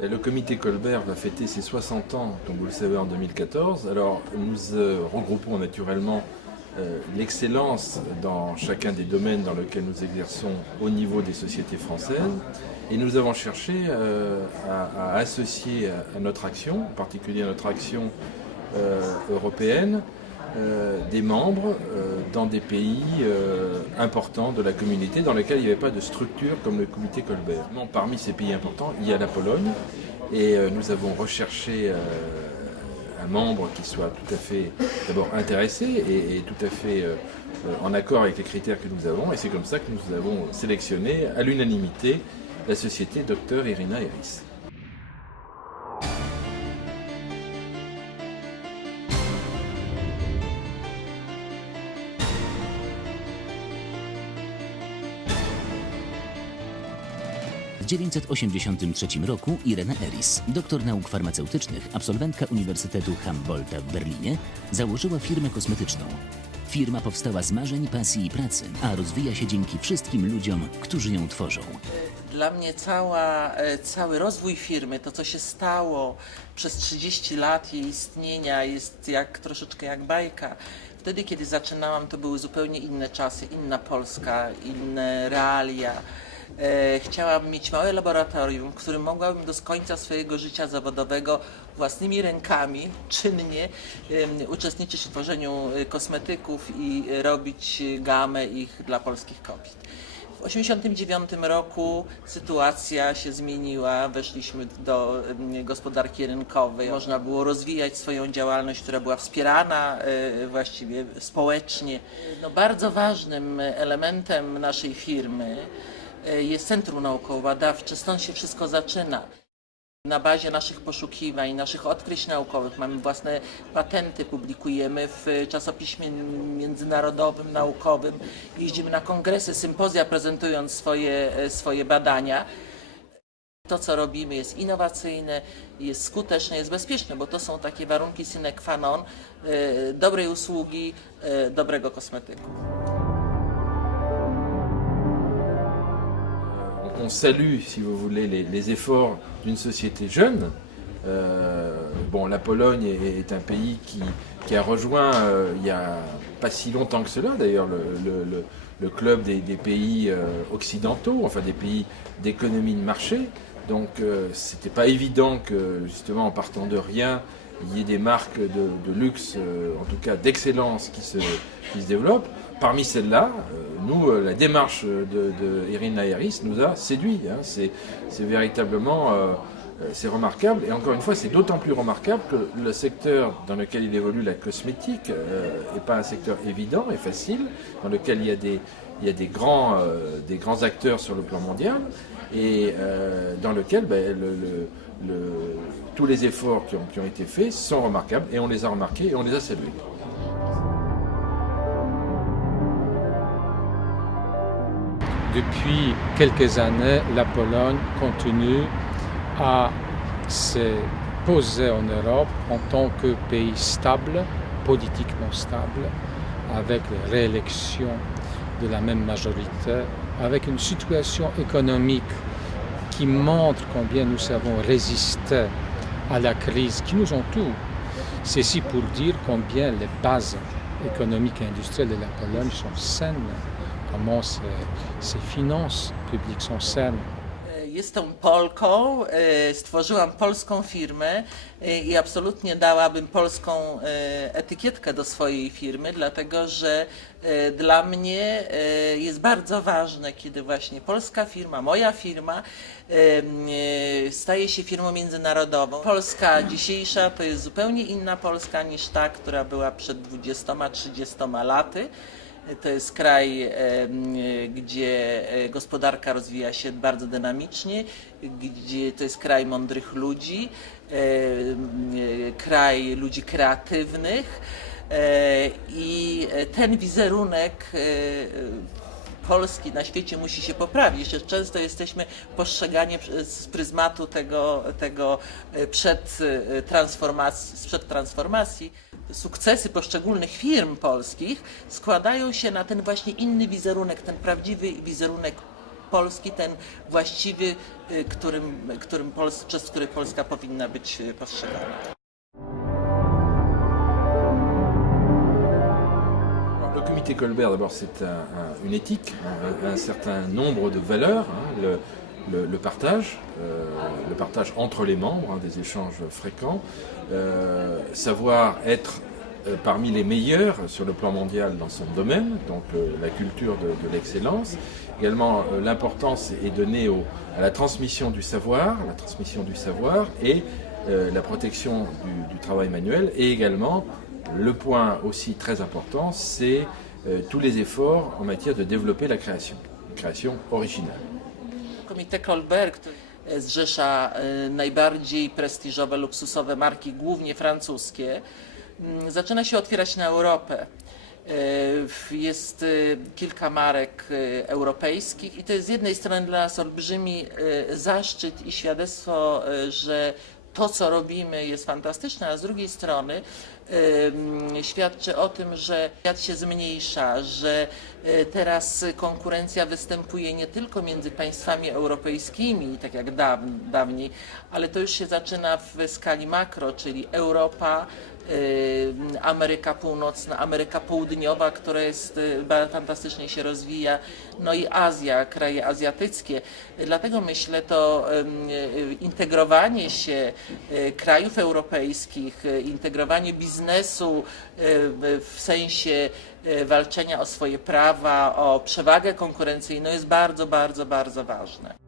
Le comité Colbert va fêter ses 60 ans, comme vous le savez, en 2014. Alors nous regroupons naturellement l'excellence dans chacun des domaines dans lesquels nous exerçons au niveau des sociétés françaises. Et nous avons cherché à associer à notre action, en particulier à notre action européenne, des membres dans des pays importants de la communauté dans lesquels il n'y avait pas de structure comme le comité Colbert. Parmi ces pays importants, il y a la Pologne et nous avons recherché un membre qui soit tout à fait d'abord intéressé et tout à fait en accord avec les critères que nous avons, et c'est comme ça que nous avons sélectionné à l'unanimité la société Dr Irina Eris. W 1983 roku Irena Eris, doktor nauk farmaceutycznych, absolwentka Uniwersytetu Humboldta w Berlinie, założyła firmę kosmetyczną. Firma powstała z marzeń, pasji i pracy, a rozwija się dzięki wszystkim ludziom, którzy ją tworzą. Dla mnie cały rozwój firmy, to co się stało przez 30 lat jej istnienia, jest troszeczkę jak bajka. Wtedy, kiedy zaczynałam, to były zupełnie inne czasy, inna Polska, inne realia. Chciałam mieć małe laboratorium, w którym mogłabym do końca swojego życia zawodowego własnymi rękami, czynnie uczestniczyć w tworzeniu kosmetyków i robić gamę ich dla polskich kobiet. W 1989 roku sytuacja się zmieniła, weszliśmy do gospodarki rynkowej. Można było rozwijać swoją działalność, która była wspierana właściwie społecznie. Bardzo ważnym elementem naszej firmy jest Centrum Naukowo-Badawcze, stąd się wszystko zaczyna. Na bazie naszych poszukiwań, naszych odkryć naukowych mamy własne patenty, publikujemy w czasopiśmie międzynarodowym, naukowym, jeździmy na kongresy, sympozja prezentując swoje badania. To, co robimy, jest innowacyjne, jest skuteczne, jest bezpieczne, bo to są takie warunki sine qua non dobrej usługi, dobrego kosmetyku. On salue, si vous voulez, les efforts d'une société jeune. La Pologne est un pays qui a rejoint il n'y a pas si longtemps que cela, d'ailleurs, le club des pays occidentaux, enfin des pays d'économie de marché. Donc c'était pas évident que, justement, en partant de rien, il y ait des marques de luxe, en tout cas d'excellence, qui se développent. Parmi celles-là, la démarche de Irina Eris nous a séduits. C'est véritablement c'est remarquable. Et encore une fois, c'est d'autant plus remarquable que le secteur dans lequel il évolue, la cosmétique, n'est pas un secteur évident et facile, dans lequel il y a des grands acteurs sur le plan mondial, et dans lequel tous les efforts qui ont été faits sont remarquables, et on les a remarqués et on les a salués. Depuis quelques années, la Pologne continue à se poser en Europe en tant que pays stable, politiquement stable, avec les réélections de la même majorité, avec une situation économique qui montre combien nous savons résister à la crise qui nous entoure. Ceci pour dire combien les bases économiques et industrielles de la Pologne sont saines, comment ses finances publiques sont saines. Jestem Polką, stworzyłam polską firmę i absolutnie dałabym polską etykietkę do swojej firmy, dlatego że dla mnie jest bardzo ważne, kiedy właśnie polska firma, moja firma staje się firmą międzynarodową. Polska dzisiejsza to jest zupełnie inna Polska niż ta, która była przed 20-30 laty. To jest kraj, gdzie gospodarka rozwija się bardzo dynamicznie, gdzie to jest kraj mądrych ludzi, kraj ludzi kreatywnych i ten wizerunek Polski na świecie musi się poprawić. Często jesteśmy postrzegani z pryzmatu tego sprzed transformacji. Sukcesy poszczególnych firm polskich składają się na ten właśnie inny wizerunek, ten prawdziwy wizerunek Polski, ten właściwy, przez który Polska powinna być postrzegana. Le comité Colbert, d'abord, c'est une éthique, un certain nombre de valeurs, le partage entre les membres, des échanges fréquents, savoir être parmi les meilleurs sur le plan mondial dans son domaine, donc la culture de l'excellence. Également, l'importance est donnée à la transmission du savoir et la protection du travail manuel, et également le point aussi très important, c'est tous les efforts en matière de développer la création originale. Komite Colbert, który zrzesza najbardziej prestiżowe, luksusowe marki, głównie francuskie, zaczyna się otwierać na Europę. Jest kilka marek europejskich i to jest z jednej strony dla nas olbrzymi zaszczyt i świadectwo, że to, co robimy, jest fantastyczne, a z drugiej strony świadczy o tym, że świat się zmniejsza, że teraz konkurencja występuje nie tylko między państwami europejskimi, tak jak dawniej, ale to już się zaczyna w skali makro, czyli Europa, Ameryka Północna, Ameryka Południowa, która fantastycznie się rozwija, no i Azja, kraje azjatyckie. Dlatego myślę, to integrowanie się krajów europejskich, integrowanie biznesu w sensie walczenia o swoje prawa, o przewagę konkurencyjną jest bardzo, bardzo, bardzo ważne.